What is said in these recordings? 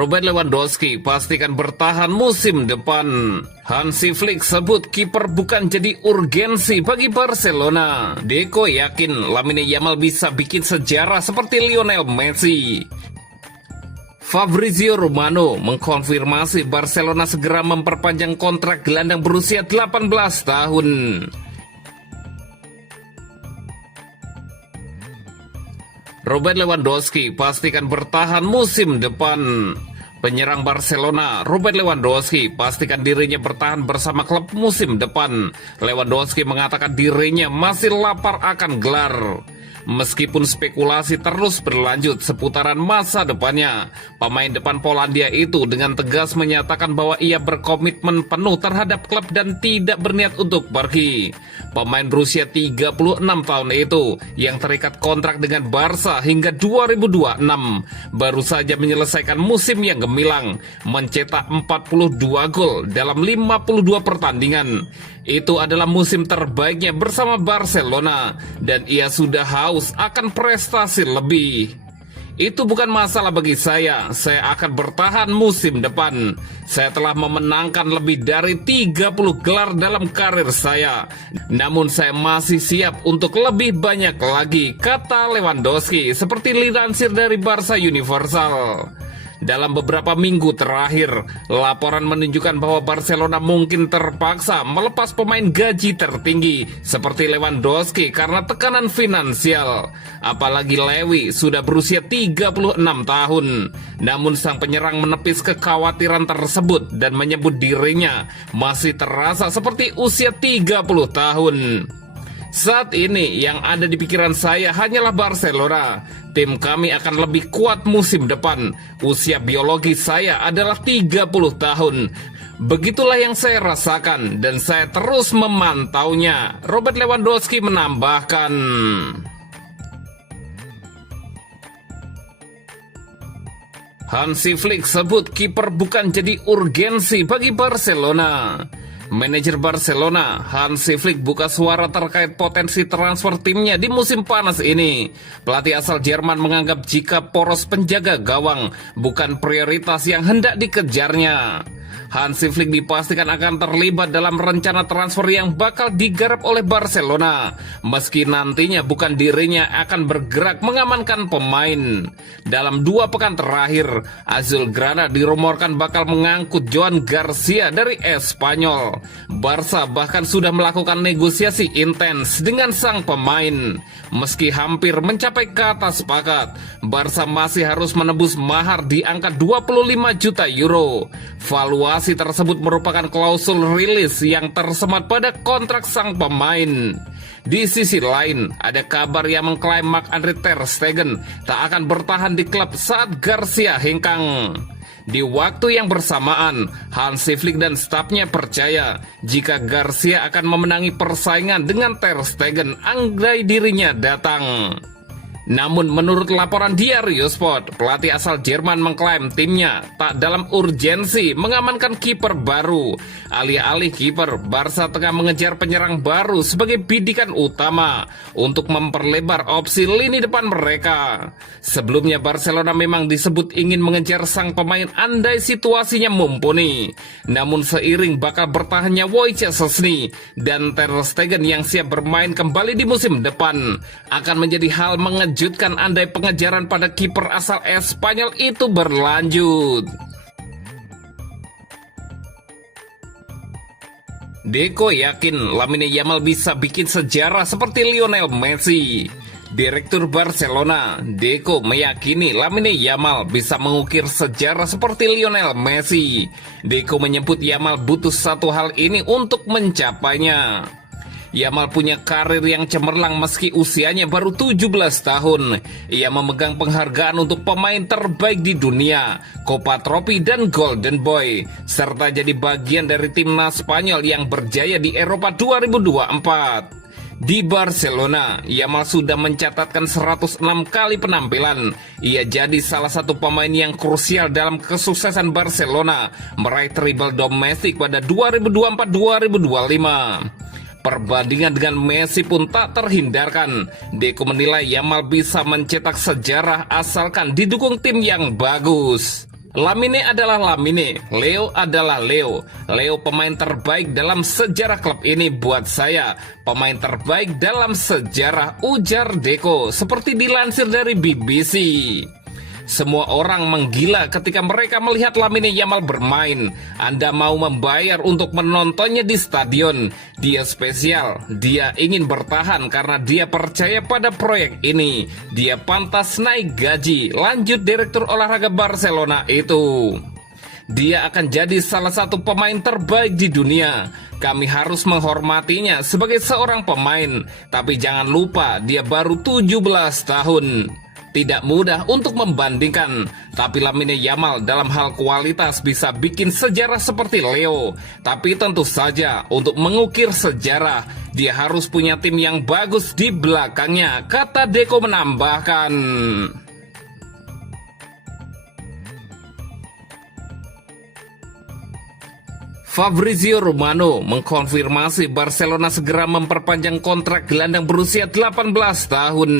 Robert Lewandowski pastikan bertahan musim depan. Hansi Flick sebut kiper bukan jadi urgensi bagi Barcelona. Deco yakin Lamine Yamal bisa bikin sejarah seperti Lionel Messi. Fabrizio Romano mengkonfirmasi Barcelona segera memperpanjang kontrak gelandang berusia 18 tahun. Robert Lewandowski pastikan bertahan musim depan. Penyerang Barcelona, Robert Lewandowski, pastikan dirinya bertahan bersama klub musim depan. Lewandowski mengatakan dirinya masih lapar akan gelar. Meskipun spekulasi terus berlanjut seputaran masa depannya, pemain depan Polandia itu dengan tegas menyatakan bahwa ia berkomitmen penuh terhadap klub dan tidak berniat untuk pergi. Pemain berusia 36 tahun itu yang terikat kontrak dengan Barca hingga 2026 baru saja menyelesaikan musim yang gemilang, mencetak 42 gol dalam 52 pertandingan. Itu adalah musim terbaiknya bersama Barcelona dan ia sudah haus akan prestasi lebih. Itu bukan masalah bagi saya akan bertahan musim depan. Saya telah memenangkan lebih dari 30 gelar dalam karir saya. Namun saya masih siap untuk lebih banyak lagi, kata Lewandowski, seperti dilansir dari Barca Universal. Dalam beberapa minggu terakhir, laporan menunjukkan bahwa Barcelona mungkin terpaksa melepas pemain gaji tertinggi seperti Lewandowski karena tekanan finansial. Apalagi Lewy sudah berusia 36 tahun. Namun sang penyerang menepis kekhawatiran tersebut dan menyebut dirinya masih terasa seperti usia 30 tahun. Saat ini yang ada di pikiran saya hanyalah Barcelona. Tim kami akan lebih kuat musim depan. Usia biologi saya adalah 30 tahun. Begitulah yang saya rasakan dan saya terus memantaunya. Robert Lewandowski menambahkan. Hansi Flick sebut kiper bukan jadi urgensi bagi Barcelona. Manajer Barcelona, Hansi Flick, buka suara terkait potensi transfer timnya di musim panas ini. Pelatih asal Jerman menganggap jika poros penjaga gawang bukan prioritas yang hendak dikejarnya. Hansi Flick dipastikan akan terlibat dalam rencana transfer yang bakal digarap oleh Barcelona, meski nantinya bukan dirinya akan bergerak mengamankan pemain. Dalam 2 pekan terakhir, Azulgrana dirumorkan bakal mengangkut Joan Garcia dari Espanyol. Barca bahkan sudah melakukan negosiasi intens dengan sang pemain. Meski hampir mencapai kata sepakat, Barca masih harus menebus mahar di angka 25 juta euro. Valuasi tersebut merupakan klausul rilis yang tersemat pada kontrak sang pemain. Di sisi lain, ada kabar yang mengklaim Marc-Andre ter Stegen tak akan bertahan di klub saat Garcia hengkang. Di waktu yang bersamaan, Hansi Flick dan stafnya percaya jika Garcia akan memenangi persaingan dengan ter Stegen andai dirinya datang. Namun menurut laporan Diario Sport, pelatih asal Jerman mengklaim timnya tak dalam urgensi mengamankan kiper baru. Alih-alih kiper, Barca tengah mengejar penyerang baru sebagai bidikan utama untuk memperlebar opsi lini depan mereka. Sebelumnya Barcelona memang disebut ingin mengejar sang pemain andai situasinya mumpuni. Namun seiring bakal bertahannya Wojciech Szczesny dan ter Stegen yang siap bermain kembali di musim depan, akan menjadi hal mengejutkan andai pengejaran pada kiper asal Espanyol itu berlanjut. Deco yakin Lamine Yamal bisa bikin sejarah seperti Lionel Messi. Direktur Barcelona, Deco, meyakini Lamine Yamal bisa mengukir sejarah seperti Lionel Messi. Deco menyebut Yamal butuh satu hal ini untuk mencapainya. Yamal punya karir yang cemerlang meski usianya baru 17 tahun. Ia memegang penghargaan untuk pemain terbaik di dunia, Copa Trophy dan Golden Boy, serta jadi bagian dari timnas Spanyol yang berjaya di Eropa 2024. Di Barcelona, Yamal sudah mencatatkan 106 kali penampilan. Ia jadi salah satu pemain yang krusial dalam kesuksesan Barcelona meraih treble domestik pada 2024-2025. Perbandingan dengan Messi pun tak terhindarkan. Deco menilai Yamal bisa mencetak sejarah asalkan didukung tim yang bagus. Lamine adalah Lamine, Leo adalah Leo. Leo pemain terbaik dalam sejarah klub ini buat saya. Pemain terbaik dalam sejarah, ujar Deco, seperti dilansir dari BBC. Semua orang menggila ketika mereka melihat Lamine Yamal bermain. Anda mau membayar untuk menontonnya di stadion. Dia spesial, dia ingin bertahan karena dia percaya pada proyek ini. Dia pantas naik gaji, lanjut Direktur Olahraga Barcelona itu. Dia akan jadi salah satu pemain terbaik di dunia. Kami harus menghormatinya sebagai seorang pemain. Tapi jangan lupa, dia baru 17 tahun. Tidak mudah untuk membandingkan, tapi Lamine Yamal dalam hal kualitas bisa bikin sejarah seperti Leo. Tapi tentu saja untuk mengukir sejarah, dia harus punya tim yang bagus di belakangnya, kata Deco menambahkan. Fabrizio Romano mengkonfirmasi Barcelona segera memperpanjang kontrak gelandang berusia 18 tahun.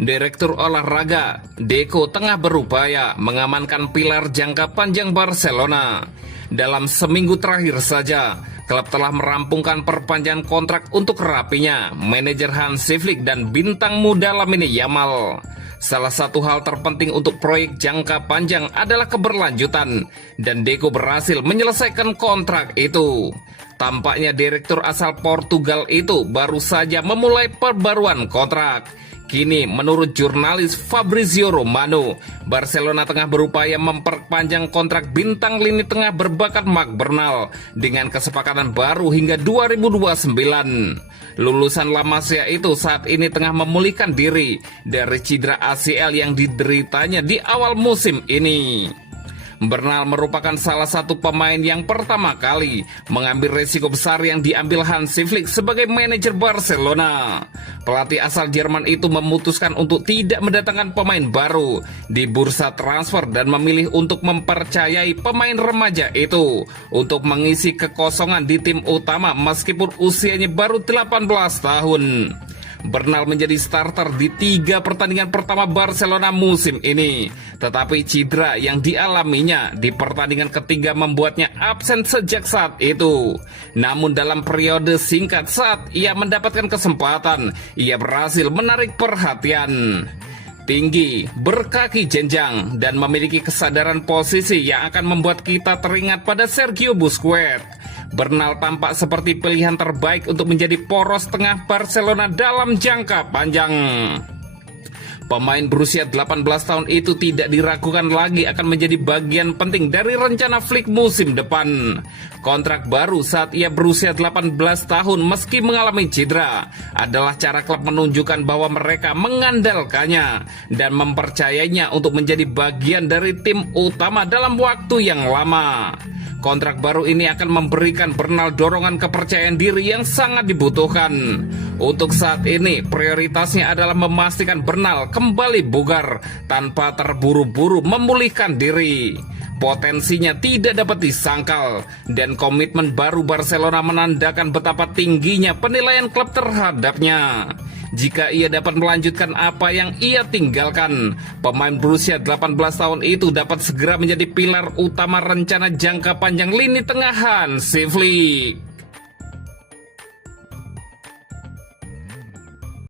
Direktur Olahraga Deco tengah berupaya mengamankan pilar jangka panjang Barcelona. Dalam seminggu terakhir saja, klub telah merampungkan perpanjangan kontrak untuk rapinya manajer Hansi Flick dan bintang muda Lamine Yamal. Salah satu hal terpenting untuk proyek jangka panjang adalah keberlanjutan, dan Deco berhasil menyelesaikan kontrak itu. Tampaknya direktur asal Portugal itu baru saja memulai perbaruan kontrak. Kini, menurut jurnalis Fabrizio Romano, Barcelona tengah berupaya memperpanjang kontrak bintang lini tengah berbakat Marc Bernal dengan kesepakatan baru hingga 2029. Lulusan La Masia itu saat ini tengah memulihkan diri dari cedera ACL yang dideritanya di awal musim ini. Bernal merupakan salah satu pemain yang pertama kali mengambil resiko besar yang diambil Hansi Flick sebagai manajer Barcelona. Pelatih asal Jerman itu memutuskan untuk tidak mendatangkan pemain baru di bursa transfer dan memilih untuk mempercayai pemain remaja itu untuk mengisi kekosongan di tim utama meskipun usianya baru 18 tahun. Bernal menjadi starter di 3 pertandingan pertama Barcelona musim ini. Tetapi cedera yang dialaminya di pertandingan ketiga membuatnya absen sejak saat itu. Namun dalam periode singkat saat ia mendapatkan kesempatan, ia berhasil menarik perhatian. Tinggi, berkaki jenjang, dan memiliki kesadaran posisi yang akan membuat kita teringat pada Sergio Busquets. Bernal tampak seperti pilihan terbaik untuk menjadi poros tengah Barcelona dalam jangka panjang. Pemain berusia 18 tahun itu tidak diragukan lagi akan menjadi bagian penting dari rencana Flick musim depan. Kontrak baru saat ia berusia 18 tahun meski mengalami cedera adalah cara klub menunjukkan bahwa mereka mengandalkannya dan mempercayainya untuk menjadi bagian dari tim utama dalam waktu yang lama. Kontrak baru ini akan memberikan Bernal dorongan kepercayaan diri yang sangat dibutuhkan. Untuk saat ini, prioritasnya adalah memastikan Bernal kembali bugar tanpa terburu-buru memulihkan diri. Potensinya tidak dapat disangkal, dan komitmen baru Barcelona menandakan betapa tingginya penilaian klub terhadapnya. Jika ia dapat melanjutkan apa yang ia tinggalkan, pemain berusia 18 tahun itu dapat segera menjadi pilar utama rencana jangka panjang lini tengah Hansi Flick.